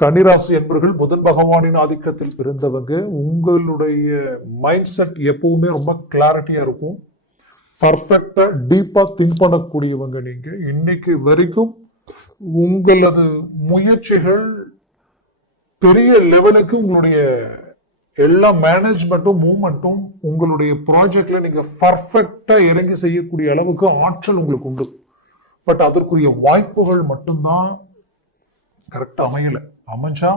கன்னிராசி என்பர்கள் புதன் பகவானின் ஆதிக்கத்தில் பிறந்தவங்க. உங்களுடைய மைண்ட் செட் எப்பவுமே ரொம்ப கிளாரிட்டியா இருக்கும். பர்ஃபெக்டா டீப்பா திங்க் பண்ணக்கூடியவங்க. நீங்க இன்னைக்கு வரைக்கும் உங்களது முயற்சிகள் பெரிய லெவலுக்கு உங்களுடைய எல்லா மேனேஜ்மெண்ட்டும் மூவ்மெண்ட்டும் உங்களுடைய ப்ராஜெக்ட்ல நீங்க பர்ஃபெக்டா இறங்கி செய்யக்கூடிய அளவுக்கு ஆற்றல் உங்களுக்கு உண்டு. பட் அதற்குரிய வாய்ப்புகள் மட்டும்தான் கரெக்டா அமையல. அமைஞ்சா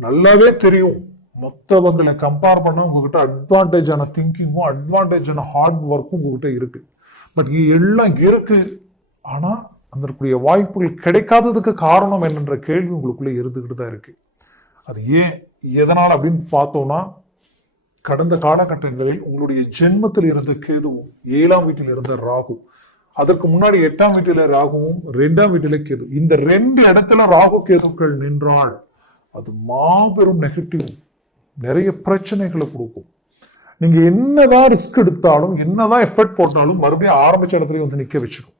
நல்லாவே தெரியும். மற்றவங்களை கம்பேர் பண்ண உங்ககிட்ட அட்வான்டேஜான திங்கிங்கும் அட்வான்டேஜான ஹார்ட் ஒர்க்கும் உங்ககிட்ட இருக்கு. பட் எல்லாம் இருக்கு, ஆனா அதற்குரிய வாய்ப்புகள் கிடைக்காததுக்கு காரணம் என்னன்ற கேள்வி உங்களுக்குள்ள இருந்துகிட்டு தான் இருக்கு. அது ஏன் எதனால் அப்படின்னு பார்த்தோம்னா, கடந்த காலகட்டங்களில் உங்களுடைய ஜென்மத்தில் இருந்த கேதுவும் 7ஆம் வீட்டில் இருந்த ராகு, அதற்கு முன்னாடி 8ஆம் வீட்டில ராகுவும் 2ஆம் வீட்டில கேது, இந்த 2 இடத்துல ராகு கேதுக்கள் நின்றால் அது மாபெரும் நெகட்டிவ், நிறைய பிரச்சனைகளை கொடுக்கும். நீங்க என்னதான் ரிஸ்க் எடுத்தாலும் என்னதான் எஃபர்ட் போட்டாலும் மறுபடியும் ஆரம்பிச்ச இடத்துல வந்து நிக்க வச்சிடும்.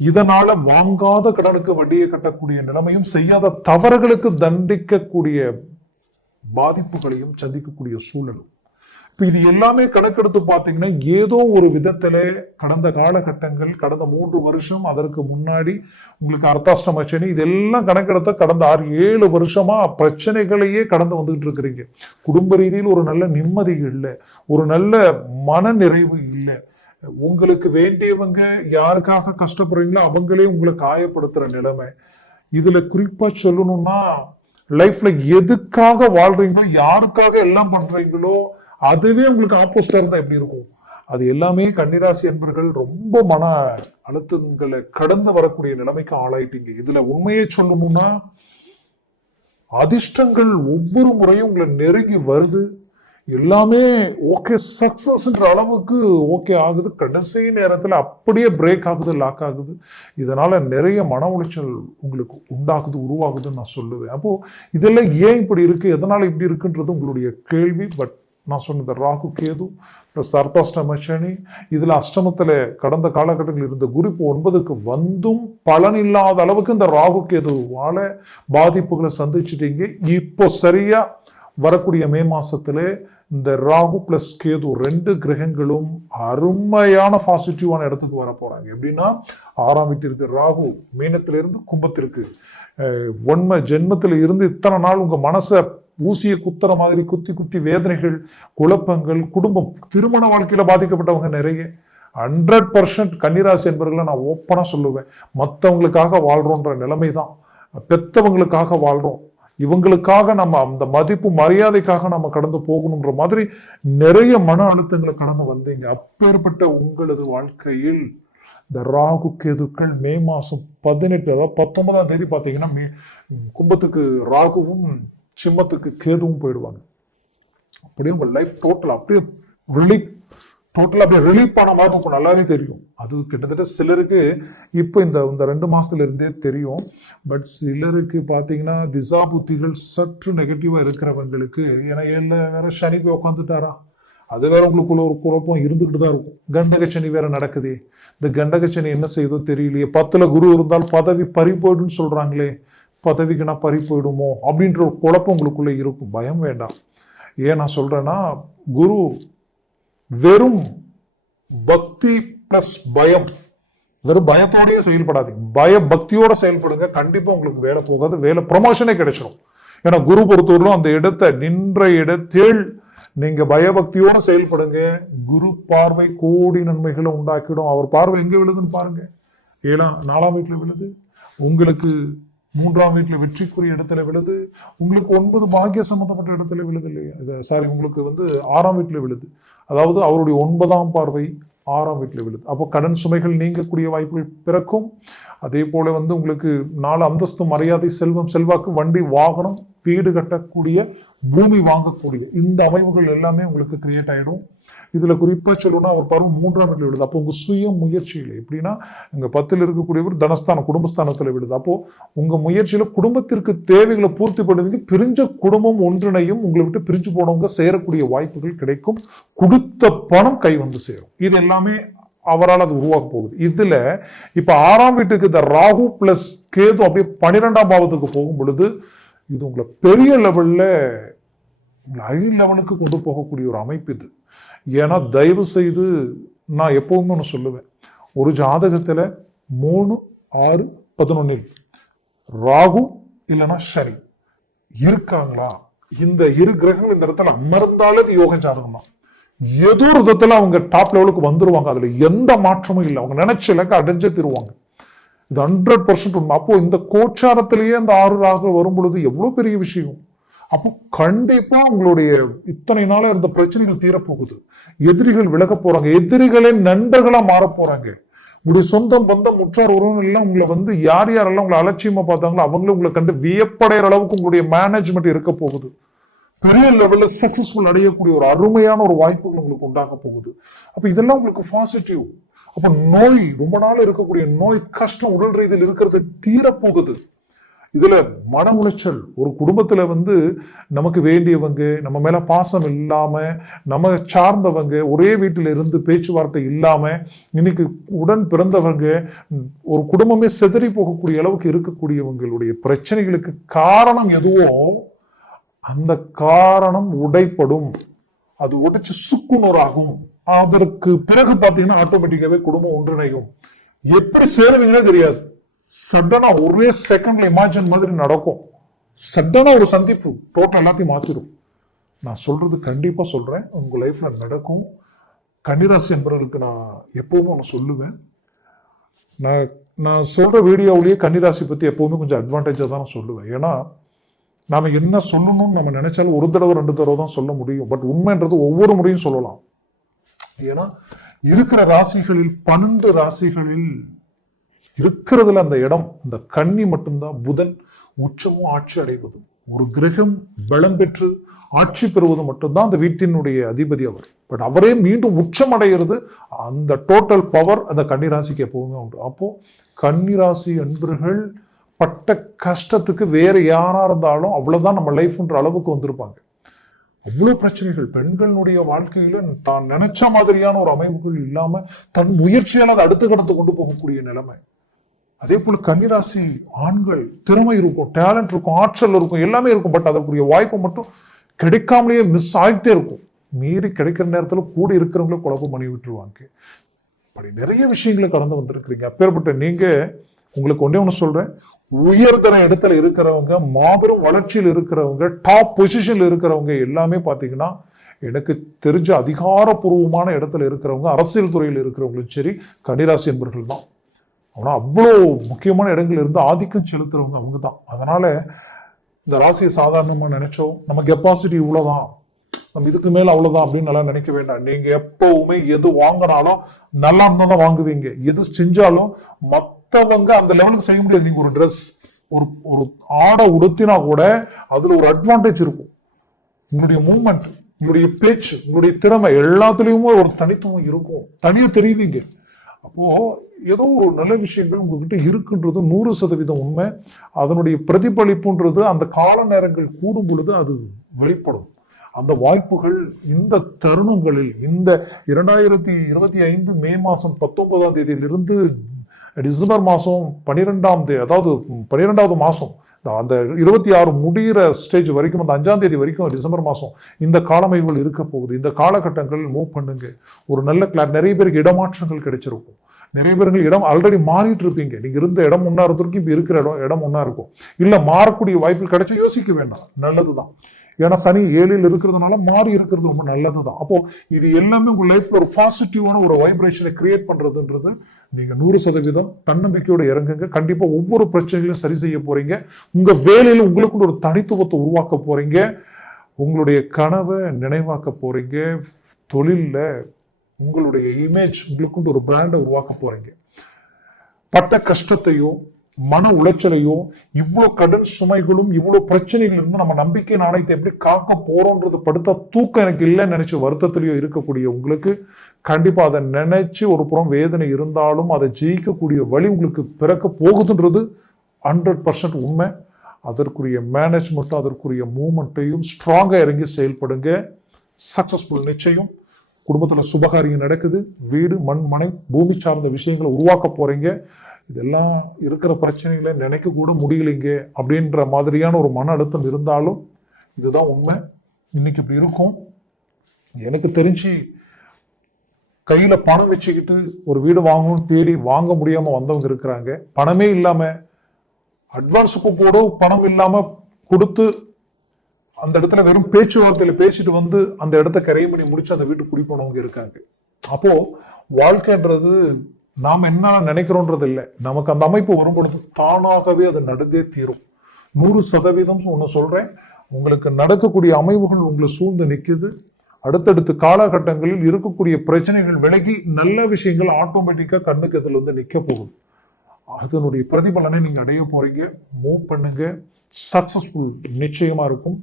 இதனால வாங்காத கடனுக்கு வட்டியை கட்டக்கூடிய நிலைமையும் செய்யாத தவறுகளுக்கு தண்டிக்கக்கூடிய பாதிப்புகளையும் சந்திக்கக்கூடிய சூழலும். இப்ப இது எல்லாமே கணக்கெடுத்து பார்த்தீங்கன்னா, ஏதோ ஒரு விதத்துல கடந்த காலகட்டங்கள், கடந்த 3 வருஷம், அதற்கு முன்னாடி உங்களுக்கு அர்த்தாஷ்டம சனி, இதெல்லாம் கணக்கெடுத்த கடந்த 6-7 வருஷமா பிரச்சனைகளையே கடந்து வந்துகிட்டு இருக்கிறீங்க. குடும்ப ரீதியில் ஒரு நல்ல நிம்மதி இல்லை, ஒரு நல்ல மன நிறைவு இல்லை. உங்களுக்கு வேண்டியவங்க யாருக்காக கஷ்டப்படுறீங்களோ அவங்களே உங்களை காயப்படுத்துற நிலைமை. இதுல குறிப்பா சொல்லணும்னா, லைஃப்ல எதுக்காக வாழ்றீங்களோ, யாருக்காக எல்லாம் பண்றீங்களோ, அதுவே உங்களுக்கு ஆப்போசிட்டா இருந்தா எப்படி இருக்கும்? அது எல்லாமே கன்னிராசி என்பர்கள் ரொம்ப மன அழுத்தங்களை கடந்து வரக்கூடிய நிலைமைக்கு ஆளாயிட்டீங்க. இதுல உண்மையை சொல்லணும்னா, அதிர்ஷ்டங்கள் ஒவ்வொரு முறையும் உங்களை நெருங்கி வருது. எல்லாமே ஓகே, சக்சஸ்ன்ற அளவுக்கு ஓகே ஆகுது. கடைசி நேரத்தில் அப்படியே பிரேக் ஆகுது, லாக் ஆகுது. இதனால நிறைய மன உளைச்சல் உங்களுக்கு உண்டாகுது, உருவாகுதுன்னு நான் சொல்லுவேன். அப்போ இதெல்லாம் ஏன் இப்படி இருக்கு, எதனால இப்படி இருக்குன்றது உங்களுடைய கேள்வி. பட் நான் சொன்னது ராகு கேது பிளஸ் அர்த்தாஷ்டம சனி, இதுல அஷ்டமத்துல கடந்த காலகட்டத்தில் இருந்த குரு இப்போ 9க்கு வந்தும் பலன் இல்லாத அளவுக்கு இந்த ராகு கேதுவால பாதிப்புகளை சந்திச்சுட்டீங்க. இப்போ சரியா வரக்கூடிய மே மாசத்துல இந்த ராகு பிளஸ் கேது 2 கிரகங்களும் அருமையான பாசிட்டிவான இடத்துக்கு வர போறாங்க. எப்படின்னா, 6ஆம் வீட்டிற்கு ராகு மீனத்திலிருந்து கும்பத்திற்கு, ஒன்மை ஜென்மத்தில் இருந்து இத்தனை நாள் உங்க மனசை ஊசியை குத்துற மாதிரி குத்தி குத்தி வேதனைகள், குழப்பங்கள், குடும்பம், திருமண வாழ்க்கையில பாதிக்கப்பட்டவங்க நிறைய. 100% கன்னிராசி என்பவர்களை நான் ஓப்பனா சொல்லுவேன், மற்றவங்களுக்காக வாழ்றோன்ற நிலைமை தான். பெத்தவங்களுக்காக வாழ்றோம், இவங்களுக்காக நம்ம அந்த மதிப்பு மரியாதைக்காக நம்ம கடந்து போகணுன்ற மாதிரி நிறைய மன அழுத்தங்களை கடந்து வந்தீங்க. அப்பேற்பட்ட உங்களது வாழ்க்கையில் இந்த ராகு கேதுக்கள் மே மாசம் 18, அதாவது 19ஆம் தேதி பார்த்தீங்கன்னா, கும்பத்துக்கு ராகுவும் சிம்மத்துக்கு கேதுவும் போயிடுவாங்க. அப்படியே உங்க லைஃப் டோட்டல் அப்படியே ரிலீஃப் ஆன மாதிரி உங்களுக்கு நல்லாவே தெரியும். அது கிட்டத்தட்ட சிலருக்கு இப்போ இந்த 2 மாசத்துல இருந்தே தெரியும். பட் சிலருக்கு பார்த்தீங்கன்னா திசா புத்திகள் சற்று நெகட்டிவா இருக்கிறவங்களுக்கு, ஏன்னா வேற சனி போய் உட்காந்துட்டாரா, அது வேற உங்களுக்குள்ள ஒரு குழப்பம் இருந்துகிட்டு தான் இருக்கும். கண்டக சனி வேற நடக்குது. இந்த கண்டக சனி என்ன செய்யுதோ தெரியலையே. 10ல குரு இருந்தால் பதவி பறி போயிடுன்னு சொல்றாங்களே, பதவிக்குனா பறி போயிடுமோ அப்படின்ற ஒரு குழப்பம் உங்களுக்குள்ள இருக்கும். பயம் வேண்டாம். ஏன் நான் சொல்றேன்னா, குரு வெறும் பக்தி பிளஸ் பயம், வெறும் பயத்தோடய செயல்படாதீங்க, பக்தியோட செயல்படுங்க. கண்டிப்பா உங்களுக்கு வேலை போகாது, வேலை ப்ரமோஷனே கிடைச்சிடும். ஏன்னா குரு பொறுத்தவரையிலும் அந்த இடத்தை நின்ற இடத்தில் நீங்க பயபக்தியோட செயல்படுங்க. குரு பார்வை கோடி நன்மைகளை உண்டாக்கிடும். அவர் பார்வை எங்க விழுதுன்னு பாருங்க. 4ஆம் வீட்டுல விழுது, உங்களுக்கு 3ஆம் வீட்டுல வெற்றிக்குரிய இடத்துல விழுது, உங்களுக்கு 9 பாக்கிய சம்பந்தப்பட்ட இடத்துல விழுது இல்லையா, உங்களுக்கு 6ஆம் வீட்டுல விழுது. அதாவது அவருடைய 9ஆம் பார்வை 6ஆம் வீட்டுல விழுது. அப்போ கடன் சுமைகள் நீங்கக்கூடிய வாய்ப்புகள் பிறக்கும். அதே போல உங்களுக்கு 4 அந்தஸ்து, மரியாதை, செல்வம், செல்வாக்கு, வண்டி, வாகனம், வீடு கட்டக்கூடிய, பூமி வாங்கக்கூடிய இந்த அமைப்புகள் எல்லாமே உங்களுக்கு கிரியேட் ஆயிடும். இதுல குறிப்பா சொல்லணும்னா, அவர் பருவம் 3ஆம் வீட்டுல விழுது. அப்போ உங்க சுய முயற்சியில எப்படின்னா, இங்க 10ல் இருக்கக்கூடியவர் தனஸ்தானம், குடும்பஸ்தானத்துல விழுது. அப்போ உங்க முயற்சியில குடும்பத்திற்கு தேவைகளை பூர்த்தி பண்ணுவீங்க. பிரிஞ்ச குடும்பம் ஒன்றிணையும். உங்களை விட்டு பிரிஞ்சு போனவங்க சேரக்கூடிய வாய்ப்புகள் கிடைக்கும். கொடுத்த பணம் கை வந்து சேரும். இது எல்லாமே அவரால் அது உருவாக்க போகுது. இதுல இப்ப 6ஆம் வீட்டுக்கு இந்த ராகு பிளஸ் கேது அப்படியே 12ஆம் பாவத்துக்கு போகும் பொழுது இது உங்களை பெரிய லெவல்ல உங்களை ஹை லெவலுக்கு கொண்டு போகக்கூடிய ஒரு அமைப்பு இது. ஏன்னா தயவு செய்து நான் எப்பவுமே ஒன்று சொல்லுவேன், ஒரு ஜாதகத்துல 3, 6, 11 ராகு இல்லைன்னா சனி இருக்காங்களா, இந்த இரு கிரகங்கள் இந்த இடத்துல அமர்ந்தாலே இது யோக ஜாதகம் தான். ஏதோ ஒரு விதத்துல அவங்க டாப் லெவலுக்கு வந்துருவாங்க, அதுல எந்த மாற்றமும் இல்லை. அவங்க நினைச்ச இலக்க அடைஞ்சே தருவாங்க. இது 100% உண்மை. அப்போ இந்த கோச்சாரத்திலேயே இந்த 6 ராகு வரும் பொழுது எவ்வளவு பெரிய விஷயம். அப்போ கண்டிப்பா உங்களுடைய இத்தனை நாளா இருந்த பிரச்சனைகள் தீரப்போகுது. எதிரிகள் விலக போறாங்க, எதிரிகளே நண்பர்களா மாற போறாங்க. உங்களுடைய சொந்தம் பந்தம் உற்றார் உறவுகள் எல்லாம் உங்களை யார் யாரெல்லாம் உங்களை அலட்சியமா பார்த்தாங்களோ அவங்களும் உங்களை கண்டு வியப்படைகிற அளவுக்கு உங்களுடைய மேனேஜ்மெண்ட் இருக்க போகுது. பெரிய லெவல்ல சக்சஸ்ஃபுல் அடையக்கூடிய ஒரு அருமையான ஒரு வாய்ப்புகள் உங்களுக்கு உண்டாக போகுது. அப்ப இதெல்லாம் உங்களுக்கு பாசிட்டிவ். அப்ப நோய், ரொம்ப நாள் இருக்கக்கூடிய நோய் கஷ்டம் உடல் ரீதியில் இருக்கிறது தீரப்போகுது. இதுல மன உளைச்சல், ஒரு குடும்பத்துல நமக்கு வேண்டியவங்க, நம்ம மேல பாசம் இல்லாம, நம்ம சார்ந்தவங்க, ஒரே வீட்டில இருந்து பேச்சுவார்த்தை இல்லாம, இன்னைக்கு உடன் பிறந்தவங்க, ஒரு குடும்பமே சிதறி போகக்கூடிய அளவுக்கு இருக்கக்கூடியவங்களுடைய பிரச்சனைகளுக்கு காரணம் எதுவோ அந்த காரணம் உடைப்படும். அது உடைச்சு சுக்குநூறாகும். அதற்கு பிறகு பாத்தீங்கன்னா ஆட்டோமேட்டிக்காவே குடும்பம் ஒன்றிணையும். எப்படி சேருவீங்கன்னே தெரியாது. சடனா ஒரே செகண்ட்ல இமேஜின் மாதிரி நடக்கும். சடனா ஒரு சந்திப்பு டோட்டல் எல்லாத்தையும் மாத்திடும். நான் சொல்றது கண்டிப்பா சொல்றேன், உங்க லைஃப்ல நடக்கும். கன்னிராசி என்பவர்களுக்கு நான் எப்பவுமே ஒன்று சொல்லுவேன். நான் சொல்ற வீடியோவிலேயே கன்னிராசி பத்தி எப்பவுமே கொஞ்சம் அட்வான்டேஜா தான் நான் சொல்லுவேன். ஏன்னா நாம என்ன சொல்லணும்னு நம்ம நினைச்சாலும் ஒரு தடவை 2 தடவை தான் சொல்ல முடியும். பட் உண்மைன்றது ஒவ்வொரு முறையும் சொல்லலாம். ஏன்னா இருக்கிற ராசிகளில் 12 ராசிகளில் இருக்கிறதுல அந்த இடம் இந்த கன்னி மட்டும்தான். புதன் உச்சமும் ஆட்சி அடைவது, ஒரு கிரகம் பலம் பெற்று ஆட்சி பெறுவது மட்டும்தான் அந்த வீட்டினுடைய அதிபதி அவர். பட் அவரே மீண்டும் உச்சம் அடைகிறது, அந்த டோட்டல் பவர் அந்த கன்னிராசிக்கு எப்பவுமே உண்டு. அப்போ கன்னிராசி அன்பர்கள் பட்ட கஷ்டத்துக்கு வேற யாரா இருந்தாலும் அவ்வளவுதான் நம்ம லைஃப்ன்ற அளவுக்கு வந்திருப்பாங்க. அவ்வளவு பிரச்சனைகள் பெண்களுடைய வாழ்க்கையில தான் நினைச்ச மாதிரியான ஒரு அமைப்புகள் இல்லாம தன் முயற்சியால் அதை அடுத்த கடத்து கொண்டு போகக்கூடிய நிலைமை. அதே போல கன்னிராசி ஆண்கள் திறமை இருக்கும், டேலண்ட் இருக்கும், ஆற்றல் இருக்கும், எல்லாமே இருக்கும். பட் அதற்குரிய வாய்ப்பு மட்டும் கிடைக்காமலேயே மிஸ் ஆகிட்டே இருக்கும். மீறி கிடைக்கிற நேரத்துல கூட இருக்கிறவங்களும் குழப்பம் பண்ணி விட்டுருவாங்க. அப்படி நிறைய விஷயங்களை கடந்து வந்திருக்கிறீங்க. அப்பேற்பட்ட நீங்க உங்களுக்கு ஒன்றே ஒன்று சொல்றேன், உயர்தர இடத்துல இருக்கிறவங்க, மாபெரும் வளர்ச்சியில் இருக்கிறவங்க, டாப் பொசிஷன்ல இருக்கிறவங்க எல்லாமே பாத்தீங்கன்னா எனக்கு தெரிஞ்ச அதிகாரப்பூர்வமான இடத்துல இருக்கிறவங்க, அரசியல் துறையில் இருக்கிறவங்களும் சரி கன்னிராசி என்பவர்கள் தான். ஆனா அவ்வளோ முக்கியமான இடங்கள் இருந்து ஆதிக்கம் செலுத்துறவங்க அவங்க தான். அதனால இந்த ராசியை சாதாரணமா நினைச்சோம் நம்ம கெப்பாசிட்டி இவ்வளவுதான், நம்ம இதுக்கு மேல அவ்வளவுதான் அப்படின்னு நல்லா நினைக்க வேண்டாம். நீங்க எப்பவுமே எது வாங்கினாலும் நல்லா இருந்தா தான் வாங்குவீங்க. எது செஞ்சாலும் மற்றவங்க அந்த லெவலுக்கு செய்ய முடியாது. நீங்க ஒரு ட்ரெஸ், ஒரு ஆடை உடுத்தினா கூட அதுல ஒரு அட்வான்டேஜ் இருக்கும். உங்களுடைய மூவ்மெண்ட், உங்களுடைய பேச்சு, உங்களுடைய திறமை எல்லாத்துலயுமே ஒரு தனித்துவம் இருக்கும். தனியா தெரிவிங்க. அப்போ ஏதோ ஒரு நல்ல விஷயங்கள் உங்ககிட்ட இருக்குன்றது 100% உண்மை. அதனுடைய பிரதிபலிப்புன்றது அந்த கால நேரங்கள் கூடும் பொழுது அது வெளிப்படும். அந்த வாய்ப்புகள் இந்த தருணங்களில், இந்த 2025 மே மாசம் 19ஆம் தேதியிலிருந்து டிசம்பர் மாசம் 12ஆம் தேதி, அதாவது 12வது மாசம், அந்த 26 முடிகிற ஸ்டேஜ் வரைக்கும், அந்த 5ஆம் தேதி வரைக்கும் டிசம்பர் மாசம் இந்த காலமைகள் இருக்க போகுது. இந்த காலகட்டங்கள் மூவ் பண்ணுங்க. ஒரு நல்ல நிறைய பேருக்கு இடமாற்றங்கள் கிடைச்சிருக்கும். நிறைய பேருக்கு இடம் ஆல்ரெடி மாறிட்டு இருப்பீங்க. நீங்க இருந்த இடம் ஒன்னா இருந்திருக்கும், இப்ப இருக்கிற இடம் ஒன்னா இருக்கும். இல்ல மாறக்கூடிய வாய்ப்புகள் கிடைச்சா யோசிக்க வேண்டாம், நல்லதுதான். ஏன்னா சனி 7ல் இருக்கிறதுனால மாறி இருக்கிறது ரொம்ப நல்லதுதான். அப்போ இது எல்லாமே உங்க லைஃப்ல ஒரு பாசிட்டிவான ஒரு வைப்ரேஷனை கிரியேட் பண்றதுன்றது நீங்க 100% தன்னம்பிக்கையோட இறங்குங்க. கண்டிப்பா ஒவ்வொரு பிரச்சனைகளையும் சரி செய்ய போறீங்க. உங்க வேலையில உங்களுக்கு ஒரு தனித்துவத்தை உருவாக்க போறீங்க. உங்களுடைய கனவை நினைவாக்க போறீங்க. தொழில்ல உங்களுடைய இமேஜ், உங்களுக்கு ஒரு பிராண்டை உருவாக்க போறீங்க. பட்ட கஷ்டத்தையும் மன உளைச்சலையும், இவ்வளவு கடன் சுமைகளும் இவ்வளவு பிரச்சனைகள் இருந்து நம்ம நம்பிக்கை நாணயத்தை எப்படி காக்க போறோம்ன்றது படுத்த தூக்கம் எனக்கு இல்லைன்னு நினைச்சு வருத்தத்திலேயோ இருக்கக்கூடிய உங்களுக்கு கண்டிப்பா அதை நினைச்சு ஒரு புறம் வேதனை இருந்தாலும் அதை ஜெயிக்கக்கூடிய வழி உங்களுக்கு பிறக்க போகுதுன்றது 100% உண்மை. அதற்குரிய மேனேஜ்மெண்ட்டும் அதற்குரிய மூவ்மெண்ட்டையும் ஸ்ட்ராங்கா இறங்கி செயல்படுங்க. சக்சஸ்ஃபுல் நிச்சயம். குடும்பத்துல சுபகாரியம் நடக்குது. வீடு, மண், மனை, பூமி சார்ந்த விஷயங்களை உருவாக்க போறீங்க. இதெல்லாம் இருக்கிற பிரச்சனைகளை நினைக்க கூட முடியலைங்க அப்படின்ற மாதிரியான ஒரு மன அழுத்தம் இருந்தாலும் இதுதான் உண்மை. இன்னைக்கு இப்படி இருக்கும். எனக்கு தெரிஞ்சு கையில பணம் வச்சுக்கிட்டு ஒரு வீடு வாங்கணும்னு தேடி வாங்க முடியாம வந்தவங்க இருக்கிறாங்க. பணமே இல்லாம அட்வான்ஸுக்கு கூட பணம் இல்லாம கொடுத்து அந்த இடத்துல வெறும் பேச்சுவார்த்தையில பேசிட்டு வந்து அந்த இடத்த கரையும் பண்ணி முடிச்சு அந்த வீட்டுக்கு குடி போனவங்க இருக்காங்க. அப்போ வாழ்க்கைன்றது நாம் என்ன நினைக்கிறோன்றது இல்லை, நமக்கு அந்த அமைப்பு வரும்பொழுது தானாகவே அது நடந்தே தீரும். 100% ஒன்னு சொல்றேன், உங்களுக்கு நடக்கக்கூடிய அமைவுகள் உங்களை சூழ்ந்து நிக்குது. அடுத்தடுத்த காலகட்டங்களில் இருக்கக்கூடிய பிரச்சனைகள் விலகி நல்ல விஷயங்கள் ஆட்டோமேட்டிக்கா கண்ணுக்கு இதுல வந்து நிக்க போகுது. அதனுடைய பிரதிபலனை நீங்க அடைய போறீங்க. மூவ் பண்ணுங்க, சக்சஸ்ஃபுல் நிச்சயமா இருக்கும்.